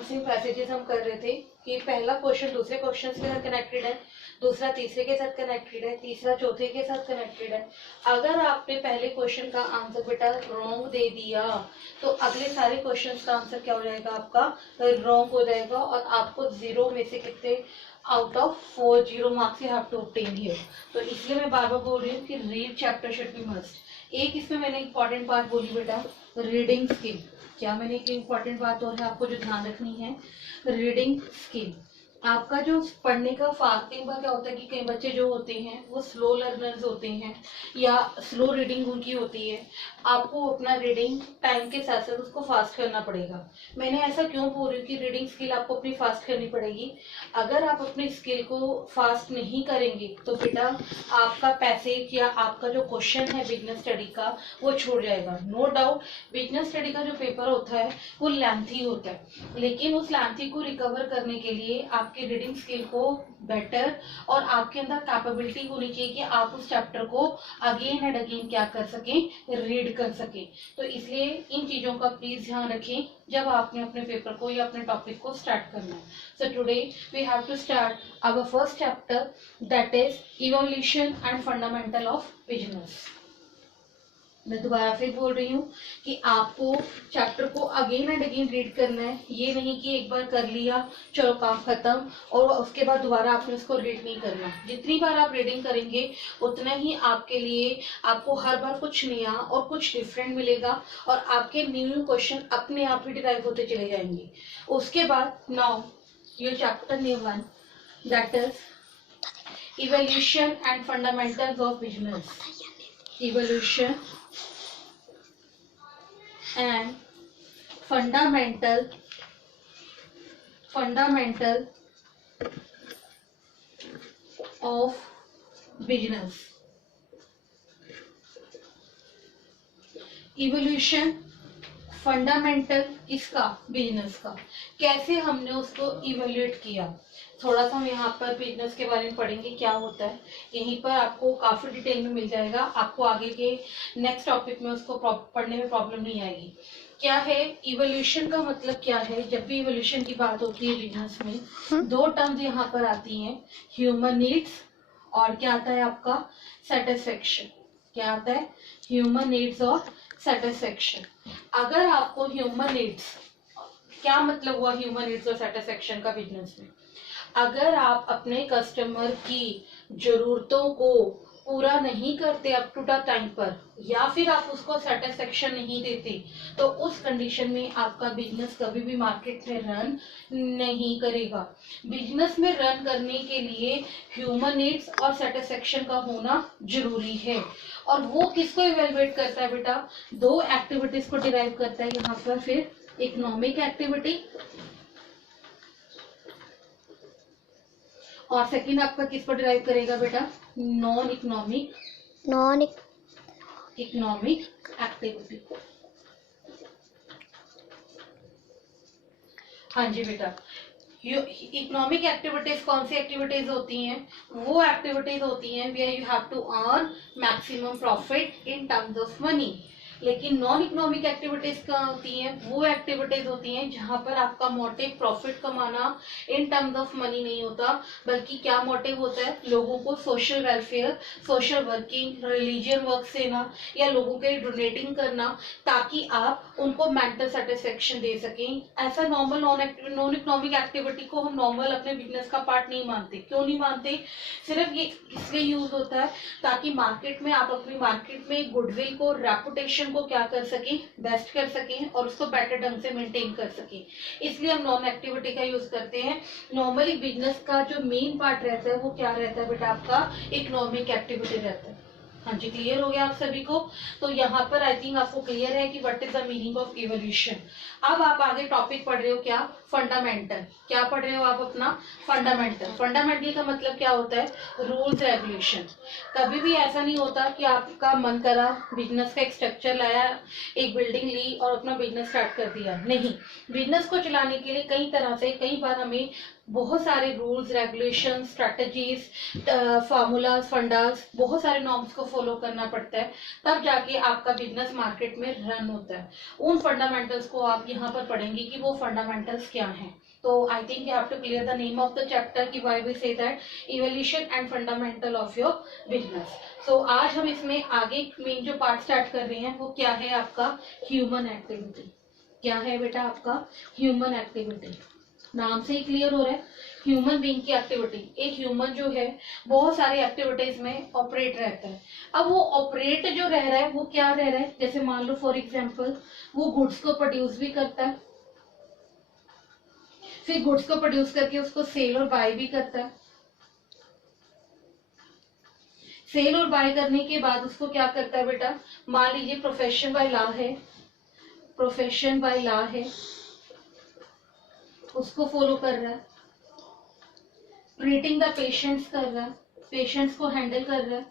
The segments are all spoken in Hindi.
बालांसिंग पैसेजेस हम कर रहे थे कि पहला क्वेश्चन दूसरे क्वेश्चन के साथ कनेक्टेड है, दूसरा तीसरे के साथ कनेक्टेड है, तीसरा चौथे के साथ कनेक्टेड है। अगर आपने पहले क्वेश्चन का आंसर बेटा रॉन्ग दे दिया तो अगले सारे क्वेश्चंस का आंसर क्या हो जाएगा, आपका रॉन्ग हो जाएगा और आपको 0 में से कितने out of 4 0 marks you have to obtain here. तो इसलिए मैं बार बार बोल रही हूँ कि read chapter should be must. एक इसमें मैंने इंपॉर्टेंट बात बोली बेटा, रीडिंग स्किल। क्या मैंने एक इंपॉर्टेंट बात और है आपको जो ध्यान रखनी है, रीडिंग स्किल। आपका जो पढ़ने का फास्टिंग का क्या होता है कि कई बच्चे जो होते हैं वो स्लो लर्नर्स होते हैं या स्लो रीडिंग उनकी होती है। आपको अपना रीडिंग टाइम के साथ साथ उसको फास्ट करना पड़ेगा। मैंने ऐसा क्यों बोल रही हूँ कि रीडिंग स्किल आपको अपनी फास्ट करनी पड़ेगी। अगर आप अपनी स्किल को फास्ट नहीं करेंगे तो बेटा आपका पैसेज या आपका जो क्वेश्चन है बिजनेस स्टडी का वो छूट जाएगा। नो डाउट बिजनेस स्टडी का जो पेपर होता है वो लेंथी होता है, लेकिन उस लेंथी को रिकवर करने के लिए आपके रीडिंग स्किल को बेटर और आपके अंदर कैपेबिलिटी होनी चाहिए कि आप उस चैप्टर को अगेन एंड अगेन क्या कर सकें, रीड कर सकें। तो इसलिए इन चीजों का प्लीज ध्यान रखें जब आपने अपने पेपर को या अपने टॉपिक को स्टार्ट करना है। So today we have to start our first chapter that is evolution and fundamental of business. मैं दोबारा फिर बोल रही हूँ कि आपको चैप्टर को अगेन एंड अगेन रीड करना है। ये नहीं कि एक बार कर लिया चलो काम खत्म और उसके बाद दोबारा आपने उसको रीड नहीं करना। जितनी बार आप रीडिंग करेंगे उतना ही आपके लिए आपको हर बार कुछ नया और कुछ डिफरेंट मिलेगा और आपके न्यू क्वेश्चन अपने आप ही डिराइव होते चले जाएंगे। उसके बाद now your chapter new one that is evolution and fundamentals of business. Evolution and fundamental of business। Evolution fundamental किसका, बिजनेस का। कैसे हमने उसको इवेल्युएट किया, थोड़ा सा हम यहाँ पर बिजनेस के बारे में पढ़ेंगे क्या होता है। यहीं पर आपको काफी डिटेल में मिल जाएगा, आपको आगे के नेक्स्ट टॉपिक में उसको पढ़ने में प्रॉब्लम नहीं आएगी। क्या है इवोल्यूशन का मतलब क्या है। जब भी इवोल्यूशन की बात होती है बिजनेस में दो टर्म्स यहाँ पर आती हैं, ह्यूमन नीड्स और क्या आता है आपका सेटिस्फेक्शन। क्या आता है, ह्यूमन नीड्स और सेटिस्फेक्शन। अगर आपको ह्यूमन नीड्स, क्या मतलब हुआ ह्यूमन नीड्स और सेटिस्फेक्शन का बिजनेस में, अगर आप अपने कस्टमर की जरूरतों को पूरा नहीं करते अप टू द टाइम पर या फिर आप उसको सेटिस्फेक्शन नहीं देते तो उस कंडीशन में आपका बिजनेस कभी भी मार्केट में रन नहीं करेगा। बिजनेस में रन करने के लिए ह्यूमन नीड्स और सेटिस्फेक्शन का होना जरूरी है। और वो किसको इवेलुएट करता है बेटा, दो एक्टिविटीज को डिराइव करता है यहाँ पर। फिर इकोनॉमिक एक्टिविटी और सेकंड आपका किस पर डिराइव करेगा बेटा, नॉन इकोनॉमिक एक्टिविटी। हाँ जी बेटा, इकोनॉमिक एक्टिविटीज कौन सी एक्टिविटीज होती हैं, वो एक्टिविटीज होती हैं where you have to earn maximum profit in terms of money. लेकिन नॉन इकोनॉमिक एक्टिविटीज क्या होती हैं, वो एक्टिविटीज होती हैं जहां पर आपका मोटिव प्रॉफिट कमाना इन टर्म्स ऑफ मनी नहीं होता, बल्कि क्या मोटिव होता है, लोगों को social welfare, social working, religion work देना या लोगों के डोनेटिंग करना ताकि आप उनको मेंटल सेटिस्फेक्शन दे सकें। ऐसा नॉर्मल नॉन इकोनॉमिक एक्टिविटी को हम नॉर्मल अपने बिजनेस का पार्ट नहीं मानते। क्यों नहीं मानते, सिर्फ ये इसलिए यूज होता है ताकि मार्केट में आप अपनी मार्केट में गुडविल को, रेपुटेशन को क्या कर सकें, बेस्ट कर सकें और उसको बेटर ढंग से मेंटेन कर सकें। इसलिए हम नॉन एक्टिविटी का यूज करते हैं। नॉर्मली बिजनेस का जो मेन पार्ट रहता है वो क्या रहता है बेटा, आपका इकोनॉमिक एक्टिविटी रहता है। हाँ जी, क्लियर हो गया आप सभी को। तो यहाँ पर आई थिंक आपको क्लियर है कि what is the meaning of evolution. अब आप आगे टॉपिक पढ़ रहे हो क्या, फंडामेंटल। क्या पढ़ रहे हो आप अपना, फंडामेंटल। फंडामेंटल का मतलब क्या होता है, रूल्स रेगुलेशन। कभी भी ऐसा नहीं होता कि आपका मन करा, बिजनेस का एक स्ट्रक्चर लाया, एक बिल्डिंग ली और अपना बिजनेस स्टार्ट कर दिया। नहीं, बिजनेस को चलाने के लिए कई तरह से, कई बार हमें बहुत सारे rules regulation, strategies, formulas, fundas, बहुत सारे नॉर्म्स को फॉलो करना पड़ता है, तब जाके आपका बिजनेस मार्केट में रन होता है। उन फंडामेंटल्स को आप यहाँ पर पढ़ेंगे कि वो फंडामेंटल्स क्या हैं। तो I think you have to clear the name of the chapter कि why we say that evolution and fundamental of your business. So आज हम इसमें आगे मेन जो पार्ट स्टार्ट कर रहे हैं वो क्या है आपका ह्यूमन एक्टिविटी। क्या है बेटा आपका ह्यूमन एक्टिविटी, नाम से ही क्लियर हो रहा है ह्यूमन बीइंग की एक्टिविटी। एक ह्यूमन जो है बहुत सारी एक्टिविटीज में ऑपरेट रहता है। अब वो ऑपरेट जो रह रहा है वो क्या रह रहा है, जैसे मान लो फॉर एग्जांपल वो गुड्स को प्रोड्यूस भी करता है, फिर गुड्स को प्रोड्यूस करके उसको सेल और बाय भी करता है। सेल और बाय करने के बाद उसको क्या करता है बेटा, मान लीजिए प्रोफेशन बाय लॉ है, प्रोफेशन बाय लॉ है, उसको फॉलो कर रहा है। ट्रीटिंग द पेशेंट्स कर रहा है, पेशेंट्स को हैंडल कर रहा है।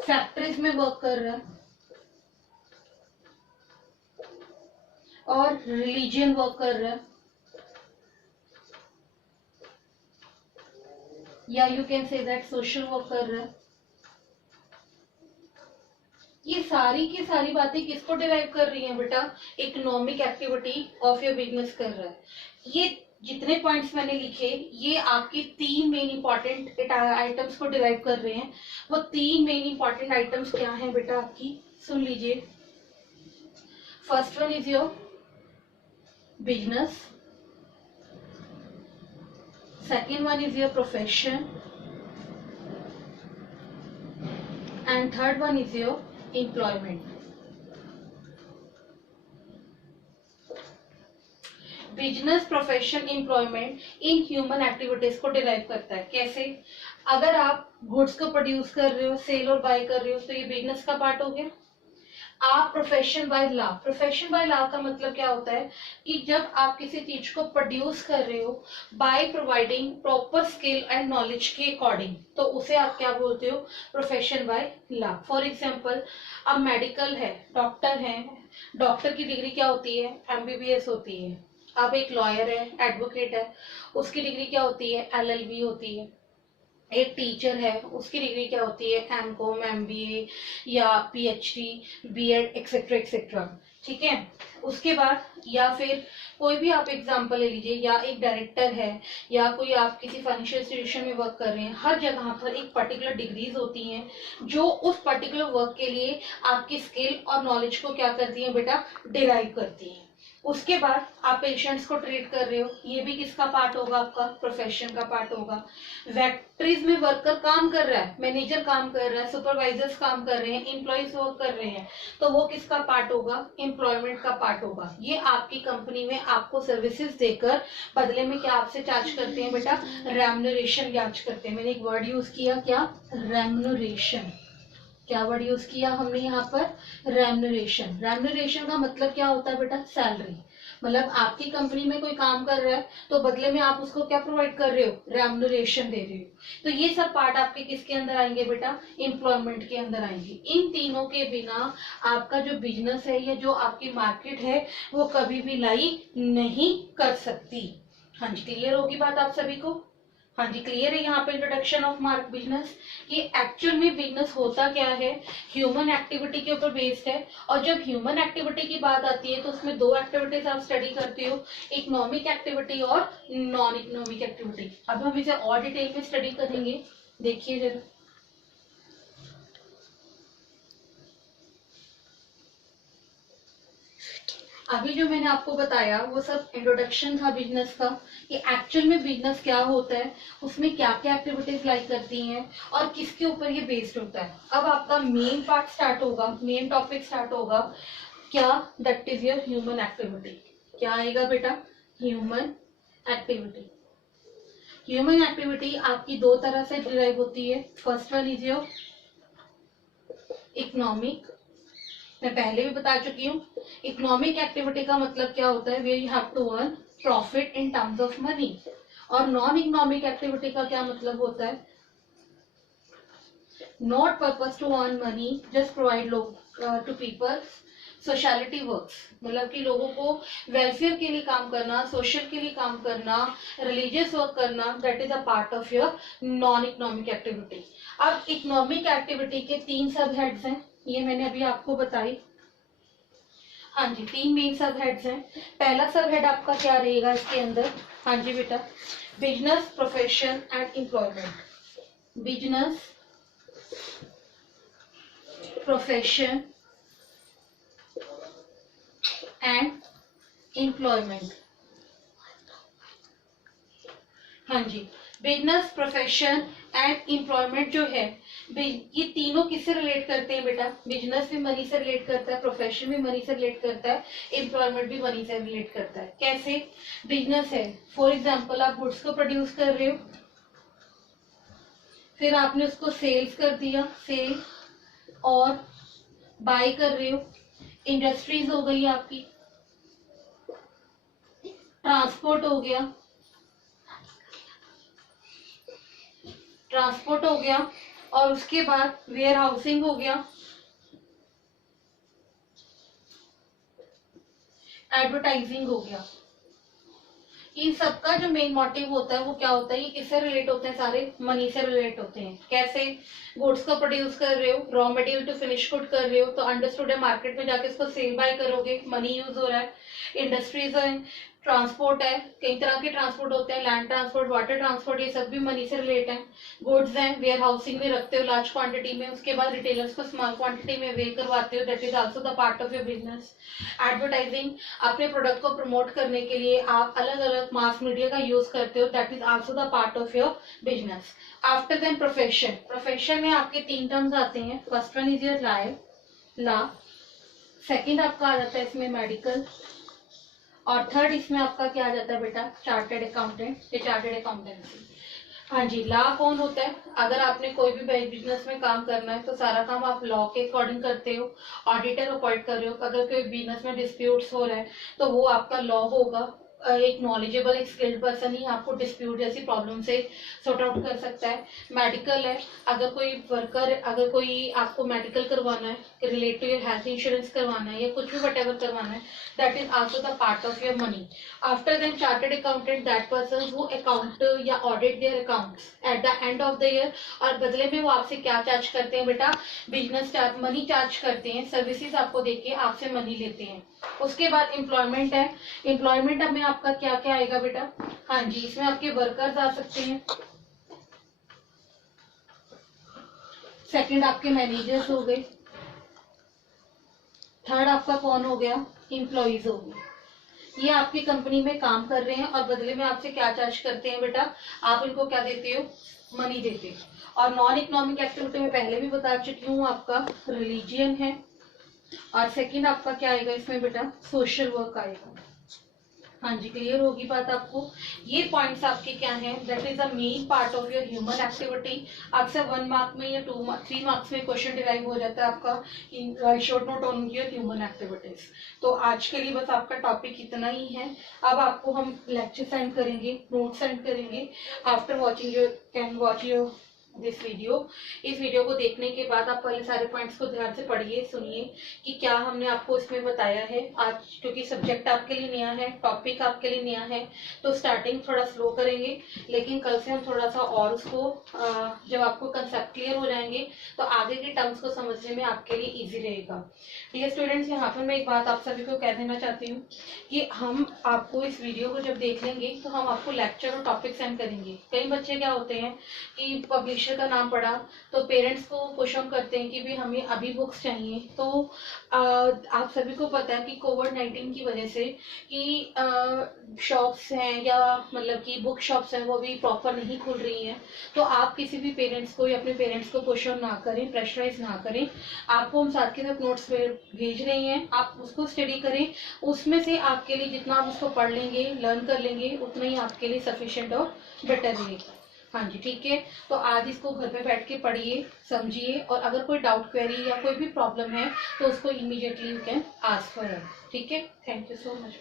फैक्ट्रीज में वर्क कर रहा है और रिलीजियन वर्क कर रहा है, या you can say that social work कर रहा है। ये सारी की सारी बातें किसको डिराइव कर रही हैं बेटा, economic activity of your business कर रहा है। ये जितने पॉइंट्स मैंने लिखे ये आपकी तीन मेन इंपॉर्टेंट आइटम्स को डिराइव कर रहे हैं। वो तीन मेन इंपॉर्टेंट आइटम्स क्या हैं बेटा आपकी, सुन लीजिए। First one is your business, second one is your profession, and third one is your employment. Business, profession, employment in human activities को डिराइव करता है। कैसे, अगर आप गुड्स को प्रोड्यूस कर रहे हो, सेल और बाय कर रहे हो तो ये बिजनेस का पार्ट हो गया। आप profession by law, profession by law का मतलब क्या होता है कि जब आप किसी चीज को प्रोड्यूस कर रहे हो by providing proper skill and knowledge के अकॉर्डिंग, तो उसे आप क्या बोलते हो, profession by law. For example अब मेडिकल है, डॉक्टर है, डॉक्टर की डिग्री क्या होती है, एमबीबीएस होती है। अब एक लॉयर है, एडवोकेट है, उसकी डिग्री क्या होती है, एलएलबी होती है। एक टीचर है, उसकी डिग्री क्या होती है, एमकॉम, एमबीए या पीएचडी, बीएड एक्सेट्रा एक्सेट्रा। ठीक है, उसके बाद या फिर कोई भी आप एग्जांपल ले लीजिए, या एक डायरेक्टर है, या कोई आप किसी फाइनेंशियल इंस्टीट्यूशन में वर्क कर रहे हैं। हर जगह पर एक पर्टिकुलर डिग्रीज होती हैं जो उस पर्टिकुलर वर्क के लिए आपकी स्किल और नॉलेज को क्या करती हैं बेटा, डिराइव करती हैं। उसके बाद आप पेशेंट्स को ट्रीट कर रहे हो, ये भी किसका पार्ट होगा, आपका प्रोफेशन का पार्ट होगा। फैक्ट्रीज में वर्कर काम कर रहा है, मैनेजर काम कर रहा है, सुपरवाइजर्स काम कर रहे हैं, एम्प्लॉइज वर्क कर रहे हैं, तो वो किसका पार्ट होगा, एम्प्लॉयमेंट का पार्ट होगा। ये आपकी कंपनी में आपको सर्विसेज देकर बदले में क्या आपसे चार्ज करते हैं बेटा, रेम्युनरेशन चार्ज करते हैं। मैंने एक वर्ड यूज किया, क्या, रेम्युनरेशन। क्या वर्ड यूज किया हमने यहाँ पर, रेम्युनरेशन। रेम्युनरेशन का मतलब क्या होता है बेटा, सैलरी। मतलब आपकी कंपनी में कोई काम कर रहा है तो बदले में आप उसको क्या प्रोवाइड कर रहे हो, रेम्युनरेशन दे रहे हो। तो ये सब पार्ट आपके किसके अंदर आएंगे बेटा, एम्प्लॉयमेंट के अंदर आएंगे। इन तीनों के बिना आपका जो बिजनेस है या जो आपकी मार्केट है वो कभी भी लाई नहीं कर सकती। हाँ जी, क्लियर होगी बात आप सभी को। हाँ जी, क्लियर है यहाँ पे इंट्रोडक्शन ऑफ मार्क बिजनेस कि एक्चुअल में बिजनेस होता क्या है, ह्यूमन एक्टिविटी के ऊपर बेस्ड है। और जब ह्यूमन एक्टिविटी की बात आती है तो उसमें दो एक्टिविटीज आप स्टडी करते हो, इकोनॉमिक एक्टिविटी और नॉन इकोनॉमिक एक्टिविटी। अब हम इसे और डिटेल में स्टडी करेंगे, देखिए जरा। अभी जो मैंने आपको बताया वो सब इंट्रोडक्शन था बिजनेस का, कि एक्चुअल में बिजनेस क्या होता है, उसमें क्या क्या एक्टिविटीज लाइक करती हैं और किसके ऊपर ये बेस्ड होता है। अब आपका मेन पार्ट स्टार्ट होगा, मेन टॉपिक स्टार्ट होगा, क्या, that is your human activity. क्या आएगा बेटा, ह्यूमन एक्टिविटी। ह्यूमन एक्टिविटी आपकी दो तरह से डिराइव होती है। First one is your economic, मैं पहले भी बता चुकी हूँ। इकोनॉमिक एक्टिविटी का मतलब क्या होता है, where you have to earn profit in terms of money. और नॉन इकोनॉमिक एक्टिविटी का क्या मतलब होता है, not purpose to earn money, just provide to people sociality works. मतलब कि लोगों को वेलफेयर के लिए काम करना, सोशल के लिए काम करना, रिलीजियस वर्क करना, that is a part of your non economic activity. अब इकोनॉमिक एक्टिविटी के तीन सब हेड्स हैं, ये मैंने अभी आपको बताई। हाँ जी, 3 मेन सब हेड्स हैं। पहला सब हेड आपका क्या रहेगा इसके अंदर? हाँ जी बेटा, business, profession and employment. Business, profession and employment. हाँ जी, बिजनेस, प्रोफेशन एंड एम्प्लॉयमेंट जो है, ये तीनों किससे रिलेट करते हैं बेटा? बिजनेस भी मनी से रिलेट करता है, प्रोफेशन भी मनी से रिलेट करता है, एम्प्लॉयमेंट भी मनी से रिलेट करता है। कैसे? बिजनेस है, फॉर एग्जाम्पल आप गुड्स को प्रोड्यूस कर रहे हो, फिर आपने उसको सेल्स कर दिया, सेल और बाय कर रहे हो, इंडस्ट्रीज हो गई आपकी, ट्रांसपोर्ट हो गया, ट्रांसपोर्ट हो गया, और उसके बाद वेयर हाउसिंग हो गया, एडवर्टाइजिंग हो गया। इन सबका जो मेन मोटिव होता है वो क्या होता है? ये किससे रिलेट होते हैं? सारे मनी से रिलेट होते हैं। कैसे? गुड्स को प्रोड्यूस कर रहे हो, raw material to finish good कर रहे हो, तो अंडरस्टूड है मार्केट में जाके इसको सेल बाय करोगे, मनी यूज हो रहा है। इंडस्ट्रीज है, ट्रांसपोर्ट है, कई तरह के ट्रांसपोर्ट होते हैं, लैंड ट्रांसपोर्ट, वाटर ट्रांसपोर्ट, ये सब भी मनी से रिलेट है। गुड्स हैं, वेयर हाउसिंग में रखते हो लार्ज क्वांटिटी में, उसके बाद रिटेलर्स को स्मॉल क्वांटिटी में वे करवाते हो, that is also the part of your business. Advertising, अपने प्रोडक्ट को प्रमोट करने के लिए आप अलग अलग मास मीडिया का यूज करते हो, that is also the part of your business. After then profession. Profession में आपके 3 टर्म्स आते हैं। First one is your law, second आपका आ जाता है इसमें मेडिकल, और थर्ड इसमें आपका क्या आ जाता है बेटा? चार्टर्ड अकाउंटेंट या चार्टर्ड अकाउंटेंसी। हाँ जी, लॉ कौन होता है? अगर आपने कोई भी बिजनेस में काम करना है तो सारा काम आप लॉ के अकॉर्डिंग करते हो, ऑडिटर अपॉइंट कर रहे हो। अगर कोई बिजनेस में डिस्प्यूट्स हो रहा है तो वो आपका लॉ होगा। एक नॉलेजेबल, एक स्किल्ड पर्सन ही आपको डिस्प्यूट जैसी प्रॉब्लम से सॉर्ट आउट कर सकता है। मेडिकल है, अगर कोई वर्कर, अगर कोई आपको मेडिकल करवाना है, relate to your health insurance करवाना है या कुछ भी वटेवर करवाना है, that is also the part of your money. After then chartered accountant, that person who account या audit their accounts at the end of the year, और बदले में वो आपसे क्या चार्ज करते हैं बेटा? बिजनेस चार्ज, मनी चार्ज करते हैं, सर्विसेज आपको देके आपसे मनी लेते हैं। उसके बाद एम्प्लॉयमेंट है। एम्प्लॉयमेंट में आपका क्या क्या आएगा बेटा? हाँ जी, इसमें आपके वर्कर्स आ सकते हैं, सेकंड आपके मैनेजर्स हो गए, थर्ड आपका कौन हो गया? एम्प्लॉइज हो गए। ये आपकी कंपनी में काम कर रहे हैं और बदले में आपसे क्या चार्ज करते हैं बेटा? आप इनको क्या देते हो? मनी देते हो। और नॉन इकोनॉमिक एक्टिविटी में पहले भी बता चुकी हूँ, आपका रिलीजियन है, और सेकंड आपका क्या आएगा इसमें बेटा? सोशल वर्क आएगा। हाँ जी, क्लियर होगी बात आपको? ये पॉइंट्स आपके क्या हैं? That is the main part of your human activity. अक्सर 1 मार्क में या 3 मार्क्स में क्वेश्चन डिराइव हो जाता है आपका, short note on your human activities. तो आज के लिए बस आपका टॉपिक इतना ही है। अब आपको हम लेक्चर सेंड करेंगे, नोट सेंड करेंगे। After watching your can watch your this video. इस वीडियो को देखने के बाद आप पहले सारे पॉइंट्स को ध्यान से पढ़िए, सुनिए कि क्या हमने आपको इसमें बताया है। आज क्योंकि सब्जेक्ट आपके लिए नया है, टॉपिक आपके लिए नया है, तो स्टार्टिंग थोड़ा स्लो करेंगे, लेकिन कल से हम थोड़ा सा और उसको जब आपको कंसेप्ट क्लियर हो जाएंगे तो आगे के टर्म्स को समझने में आपके लिए ईजी रहेगा। डियर स्टूडेंट्स, यहाँ पर मैं एक बात आप सभी को कह देना चाहती हूँ कि हम आपको इस वीडियो को जब देख लेंगे तो हम आपको लेक्चर और टॉपिक सेंड करेंगे। कई बच्चे क्या होते हैं कि पब्लिशर का नाम पढ़ा तो पेरेंट्स को पुश ऑन करते हैं कि भी हमें अभी बुक्स चाहिए। तो आप सभी को पता है कि कोविड-19 की वजह से कि शॉप्स हैं या मतलब कि बुक शॉप्स हैं वो भी प्रॉपर नहीं खुल रही हैं। तो आप किसी भी पेरेंट्स को या अपने पेरेंट्स को पुश ऑन ना करें, प्रेशराइज ना करें। आपको हम साथ के साथ नोट्स भेज रहे हैं, आप उसको स्टडी करें। उसमें से आपके लिए जितना आप उसको पढ़ लेंगे, लर्न कर लेंगे, उतना ही आपके लिए सफिशिएंट और बेटर रहेगा। हाँ जी, ठीक है। तो आज इसको घर पे बैठ के पढ़िए, समझिए, और अगर कोई डाउट, क्वेरी या कोई भी प्रॉब्लम है तो उसको immediately you can ask for help. ठीक है, थैंक यू सो मच।